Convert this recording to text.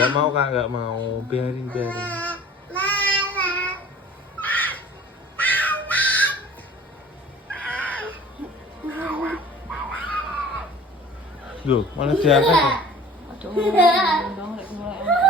Gak mau kak, gak mau. Biarin, biarin. Loh, mana diangkat ya? Aduh, ngomong lek mulai anak.